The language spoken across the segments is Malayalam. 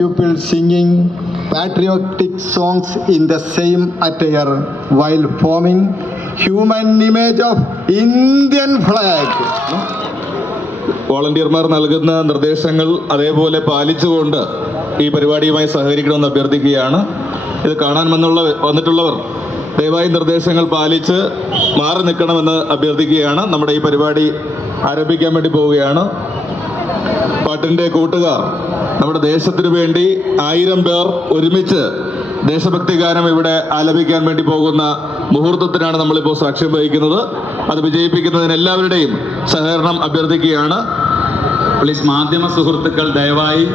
People singing patriotic songs in the same attire while forming human image of Indian flag. വോളണ്ടിയർമാർ നൽകുന്ന നിർദ്ദേശങ്ങൾ അതേപോലെ പാലിച്ചുകൊണ്ട് ഈ പരിപാടിയുമായി സഹകരിക്കണമെന്ന് അഭ്യർത്ഥിക്കുകയാണ്. ഇത് കാണാൻ വന്നിട്ടുള്ളവർ ദയവായി നിർദ്ദേശങ്ങൾ പാലിച്ച് മാറി നിൽക്കണമെന്ന് അഭ്യർത്ഥിക്കുകയാണ്. നമ്മുടെ ഈ പരിപാടി ആരംഭിക്കാൻ വേണ്ടി പോവുകയാണ്. പാട്ടിൻ്റെ കൂട്ടുകാർ നമ്മുടെ ദേശത്തിനു വേണ്ടി 1000 പേർ ഒരുമിച്ച് ദേശഭക്തി ഗാനം ഇവിടെ ആലപിക്കാൻ വേണ്ടി പോകുന്ന മുഹൂർത്തത്തിനാണ് നമ്മളിപ്പോൾ സാക്ഷ്യം വഹിക്കുന്നത്. അത് വിജയിപ്പിക്കുന്നതിന് എല്ലാവരുടെയും സഹകരണം അഭ്യർത്ഥിക്കുകയാണ്. പ്ലീസ് മാധ്യമ സുഹൃത്തുക്കൾ ദയവായി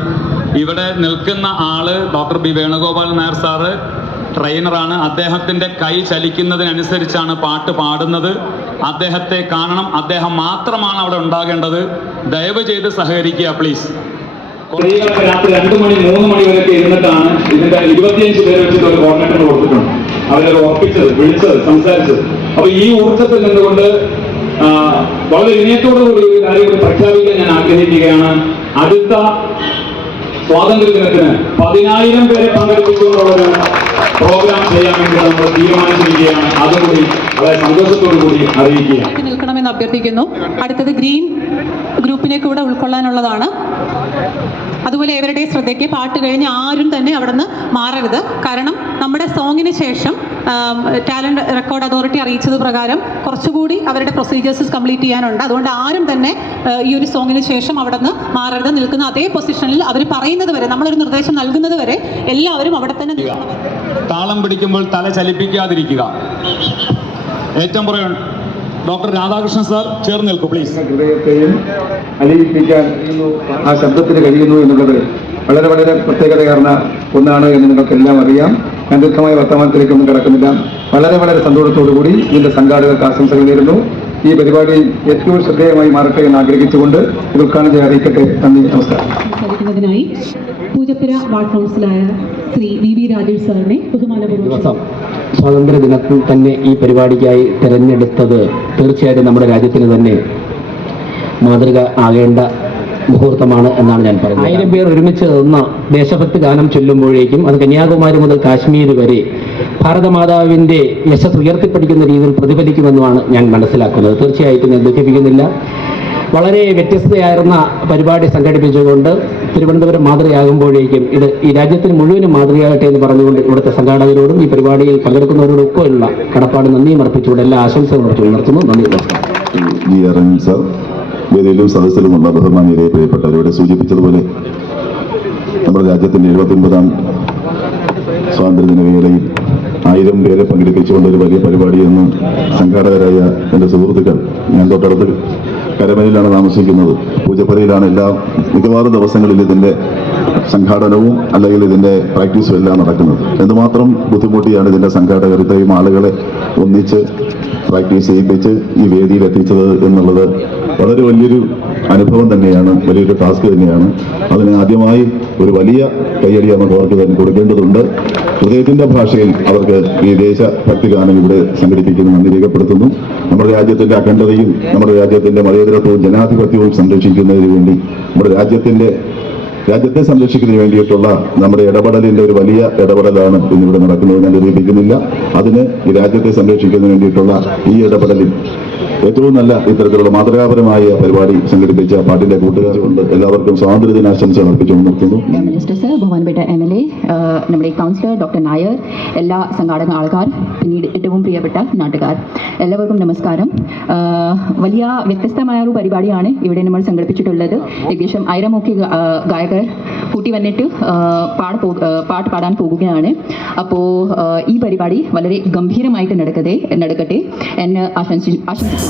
ഇവിടെ നിൽക്കുന്ന ആള് doctor B Venugopal Nair sir ട്രെയിനറാണ്. അദ്ദേഹത്തിൻ്റെ കൈ ചലിക്കുന്നതിനനുസരിച്ചാണ് പാട്ട് പാടുന്നത്. അദ്ദേഹത്തെ കാണണം, അദ്ദേഹം മാത്രമാണ് അവിടെ ഉണ്ടാകേണ്ടത്. ദയവ് ചെയ്ത് സഹകരിക്കുക പ്ലീസ്. രാത്രി 2 മണി 3 മണി വരെയൊക്കെ ഇരുന്നിട്ടാണ് ഇതിന്റെ 25 പേര് വെച്ചിട്ട് ഒരു കോർഡിനേറ്റർ കൊടുത്തിട്ടുണ്ട്. അവരത് ഉറപ്പിച്ചത്, വിളിച്ചത്, സംസാരിച്ചത്. അപ്പൊ ഈ ഊർജ്ജത്തിൽ നിന്നുകൊണ്ട് വളരെ വിനയത്തോടുകൂടി ഒരു കാര്യം കൂടി പ്രഖ്യാപിക്കാൻ ഞാൻ ആഗ്രഹിക്കുകയാണ്. അടുത്ത സ്വാതന്ത്ര്യദിനത്തിന് 10,000 പേരെ പങ്കെടുപ്പിച്ചുകൊണ്ടുള്ളൊരു പ്രോഗ്രാം ചെയ്യാൻ വേണ്ടി നമ്മൾ തീരുമാനിച്ചിരിക്കുകയാണ്. അതുകൂടി വളരെ സന്തോഷത്തോടു കൂടി അറിയിക്കുകയാണ്. നിൽക്കണമെന്ന് അഭ്യർത്ഥിക്കുന്നു. അടുത്തത് ഗ്രീൻ ഗ്രൂപ്പിലേക്ക് കൂടെ ഉൾക്കൊള്ളാനുള്ളതാണ്. അതുപോലെ ഇവരുടെ ശ്രദ്ധയ്ക്ക് പാട്ട് കഴിഞ്ഞ് ആരും തന്നെ അവിടെ നിന്ന് മാറരുത്. കാരണം നമ്മുടെ സോങ്ങിന് ശേഷം ടാലൻറ്റ് റെക്കോർഡ് അതോറിറ്റി അറിയിച്ചത് പ്രകാരം കുറച്ചുകൂടി അവരുടെ പ്രൊസീജിയേഴ്സ് കംപ്ലീറ്റ് ചെയ്യാനുണ്ട്. അതുകൊണ്ട് ആരും തന്നെ ഈ ഒരു സോങ്ങിന് ശേഷം അവിടെ നിന്ന് മാറരുത്. നിൽക്കുന്ന അതേ പൊസിഷനിൽ അവർ പറയുന്നത് വരെ, നമ്മളൊരു നിർദ്ദേശം നൽകുന്നത് വരെ എല്ലാവരും അവിടെ തന്നെ നിൽക്കണം. താളം പിടിക്കുമ്പോൾ തല ചലിപ്പിക്കാതിരിക്കുക. ഏറ്റവും പുറകെ ഡോക്ടർ രാധാകൃഷ്ണൻ സാർ ചേർന്ന് നിൽക്കൂ പ്ലീസ്. ഹൃദയത്തെയും അലിയിപ്പിക്കാൻ ആ ശബ്ദത്തിന് കഴിയുന്നു എന്നുള്ളത് വളരെ വളരെ പ്രത്യേകതയാർന്ന ഒന്നാണ് എന്ന് നിങ്ങൾക്കെല്ലാം അറിയാം. ഞാൻ ദീർഘമായ വർത്തമാനത്തിലേക്കൊന്നും കിടക്കുന്നില്ല. വളരെ വളരെ സന്തോഷത്തോടുകൂടി ഇതിന്റെ സംഘാടകർക്ക് ആശംസകൾ നേരുന്നു. ഈ പരിപാടി ഏറ്റവും ശ്രദ്ധേയമായി മാറട്ടെ എന്ന് ആഗ്രഹിച്ചുകൊണ്ട് ഇത് ഉദ്ഘാടനം അറിയിക്കട്ടെ. നന്ദി, നമസ്കാരം. സംസാരിക്കുന്നതിനായി പൂജപ്പുര വാർഡ് കൗൺസിലായ ശ്രീ വി രാജേഷ് സാറിനെ ബഹുമാനപൂർവ്വം. സ്വാതന്ത്ര്യ ദിനത്തിൽ തന്നെ ഈ പരിപാടിക്കായി തിരഞ്ഞെടുത്തത് തീർച്ചയായിട്ടും നമ്മുടെ രാജ്യത്തിന് തന്നെ മാതൃക ആകേണ്ട മുഹൂർത്തമാണ് എന്നാണ് ഞാൻ പറയുന്നത്. 1000 പേർ ഒരുമിച്ച് നിന്ന ദേശഭക്തി ഗാനം ചൊല്ലുമ്പോഴേക്കും അത് കന്യാകുമാരി മുതൽ കാശ്മീർ വരെ ഭാരതമാതാവിൻ്റെ യശസ് ഉയർത്തിപ്പിടിക്കുന്ന രീതിയിൽ പ്രതിഫലിക്കുമെന്നുമാണ് ഞാൻ മനസ്സിലാക്കുന്നത്. തീർച്ചയായിട്ടും ഞാൻ ദുഃഖിപ്പിക്കുന്നില്ല. വളരെ വ്യത്യസ്തയായിരുന്ന പരിപാടി സംഘടിപ്പിച്ചുകൊണ്ട് തിരുവനന്തപുരം മാതൃകയാകുമ്പോഴേക്കും ഇത് ഈ രാജ്യത്തിന് മുഴുവനും മാതൃകയാകട്ടെ എന്ന് പറഞ്ഞുകൊണ്ട് ഇവിടുത്തെ സംഘാടകരോടും ഈ പരിപാടിയിൽ പങ്കെടുക്കുന്നവരോടൊപ്പമുള്ള കടപ്പാട് നന്ദിയും അർപ്പിച്ചുകൊണ്ട് എല്ലാ ആശംസകളും ഉയർത്തുന്നു. നന്ദി, നമസ്കാരം. സർ, വേദിയിലും സദസ്സിലുമുള്ള ബഹുമാന്യരെ പ്രിയപ്പെട്ടവരോട് സൂചിപ്പിച്ചതുപോലെ നമ്മുടെ രാജ്യത്തിൻ്റെ 79ാം സ്വാതന്ത്ര്യദിന വേളയിൽ 1000 പേരെ പങ്കെടുപ്പിച്ചുകൊണ്ട് ഒരു വലിയ പരിപാടിയെന്ന് സംഘാടകരായ എൻ്റെ സുഹൃത്തുക്കൾ, ഞാൻ തൊട്ടടുത്ത് കരമനയിലാണ് താമസിക്കുന്നത്, പൂജപ്പുരയിലാണ് മിക്കവാറും ദിവസങ്ങളിൽ ഇതിൻ്റെ സംഘാടനവും അല്ലെങ്കിൽ ഇതിൻ്റെ പ്രാക്ടീസും എല്ലാം നടക്കുന്നത്. എന്തുമാത്രം ബുദ്ധിമുട്ടിയാണ് ഇതിൻ്റെ സംഘാടകർ ഇത്രയും ആളുകളെ ഒന്നിച്ച് പ്രാക്ടീസ് ചെയ്യിപ്പിച്ച് ഈ വേദിയിൽ എത്തിച്ചത് എന്നുള്ളത് വളരെ വലിയൊരു അനുഭവം തന്നെയാണ്, വലിയൊരു ടാസ്ക് തന്നെയാണ്. അതിന് ആദ്യമായി ഒരു വലിയ കയ്യടി നമുക്ക് അവർക്ക് തന്നെ കൊടുക്കേണ്ടതുണ്ട്. ഹൃദയത്തിൻ്റെ ഭാഷയിൽ അവർക്ക് ഈ ദേശഭക്തി ഗാനം ഇവിടെ സംഘടിപ്പിക്കുന്ന നന്ദി രേഖപ്പെടുത്തുന്നു. നമ്മുടെ രാജ്യത്തിൻ്റെ അഖണ്ഡതയും നമ്മുടെ രാജ്യത്തിൻ്റെ മതേതരത്വവും ജനാധിപത്യവും സംരക്ഷിക്കുന്നതിന് വേണ്ടി നമ്മുടെ രാജ്യത്തെ സംരക്ഷിക്കുന്നതിന് വേണ്ടിയിട്ടുള്ള നമ്മുടെ ഇടപെടലിൻ്റെ ഒരു വലിയ ഇടപെടലാണ് ഇന്നിവിടെ നടക്കുന്നത്. ഞാൻ നിരൂപിക്കുന്നില്ല. അതിന് ഈ രാജ്യത്തെ സംരക്ഷിക്കുന്നതിന് വേണ്ടിയിട്ടുള്ള ഈ ഇടപെടലിൽ ഏറ്റവും നല്ല ഇത്തരത്തിലുള്ള മാതൃകാപരമായ പരിപാടി സംഘടിപ്പിച്ച പാട്ടിന്റെ കൂട്ടുകാർ കൊണ്ട് എല്ലാവർക്കും സ്വാതന്ത്ര്യദിനാശംസകൾ അർപ്പിച്ചുകൊണ്ട് നിർത്തുന്നു. മിനിസ്റ്റർ സർ, ബഹുമാനപ്പെട്ട MLA, നമ്മുടെ കൗൺസിലർ ഡോക്ടർ നായർ, എല്ലാ സംഘാടക ആൾക്കാർ, പിന്നീട് ഏറ്റവും പ്രിയപ്പെട്ട നാട്ടുകാർ, എല്ലാവർക്കും നമസ്കാരം. വലിയ വ്യത്യസ്തമായ ഒരു പരിപാടിയാണ് ഇവിടെ നമ്മൾ സംഘടിപ്പിച്ചിട്ടുള്ളത്. ഏകദേശം 1000 ഗായകർ കൂട്ടി വന്നിട്ട് പാട്ട് പാടാൻ പോകുകയാണ്. അപ്പോൾ ഈ പരിപാടി വളരെ ഗംഭീരമായിട്ട് നടക്കട്ടെ എന്ന് ആശംസിക്കുന്നു.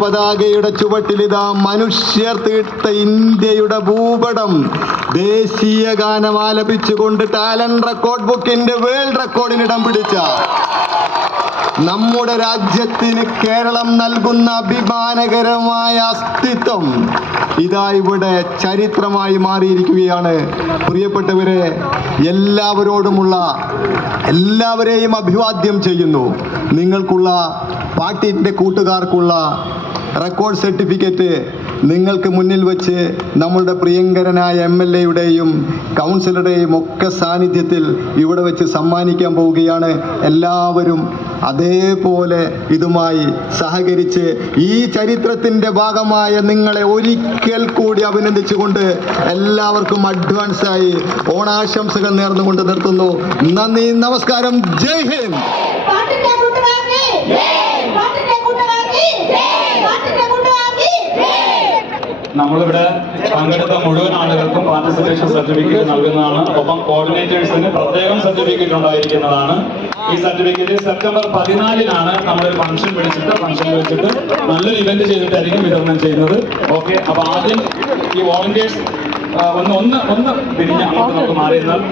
പതാകയുടെ ചുവട്ടിലിതാ മനുഷ്യർ തീർത്ത ഇന്ത്യയുടെ ഭൂപടം ദേശീയ ഗാനം ആലപിച്ചുകൊണ്ട് ടാലന്റ് റെക്കോർഡ് ബുക്കിന്റെ വേൾഡ് റെക്കോർഡിന് ഇടം പിടിച്ച നമ്മുടെ രാജ്യത്തിന് കേരളം നൽകുന്ന അഭിമാനകരമായ അസ്തിത്വം ഇതാ ഇവിടെ ചരിത്രമായി മാറിയിരിക്കുകയാണ്. പ്രിയപ്പെട്ടവരെ, എല്ലാവരെയും അഭിവാദ്യം ചെയ്യുന്നു. നിങ്ങൾക്കുള്ള പാർട്ടിൻ്റെ കൂട്ടുകാർക്കുള്ള റെക്കോർഡ് സർട്ടിഫിക്കറ്റ് നിങ്ങൾക്ക് മുന്നിൽ വെച്ച് നമ്മളുടെ പ്രിയങ്കരനായ MLA-യുടെയും കൗൺസിലറുടെയും ഒക്കെ സാന്നിധ്യത്തിൽ ഇവിടെ വെച്ച് സമ്മാനിക്കാൻ പോവുകയാണ്. എല്ലാവരും അതേപോലെ ഇതുമായി സഹകരിച്ച് ഈ ചരിത്രത്തിൻ്റെ ഭാഗമായ നിങ്ങളെ ഒരിക്കൽ കൂടി അഭിനന്ദിച്ചുകൊണ്ട് എല്ലാവർക്കും അഡ്വാൻസായി ഓണാശംസകൾ നേർന്നുകൊണ്ട് നിർത്തുന്നു. നന്ദി, നമസ്കാരം, ജയ് ഹിന്ദ്. നമ്മളിവിടെ പങ്കെടുത്ത മുഴുവൻ ആളുകൾക്കും പാർട്ടിസിപ്പേഷൻ സർട്ടിഫിക്കറ്റ് നൽകുന്നതാണ്. ഒപ്പം കോർഡിനേറ്റേഴ്സിന് പ്രത്യേകം സർട്ടിഫിക്കറ്റ് ഉണ്ടായിരിക്കുന്നതാണ്. ഈ സർട്ടിഫിക്കറ്റ് സെപ്റ്റംബർ 14-നാണ് നമ്മളൊരു ഫംഗ്ഷൻ വെച്ചിട്ട് നല്ലൊരു ഇവന്റ് ചെയ്തിട്ടായിരിക്കും വിതരണം ചെയ്യുന്നത്. ഓക്കെ, അപ്പൊ ആദ്യം ഈ വോളണ്ടിയേഴ്സ് ഒന്ന് പിരിഞ്ഞ് അങ്ങോട്ട് നമുക്ക് മാറിയിരുന്നാൽ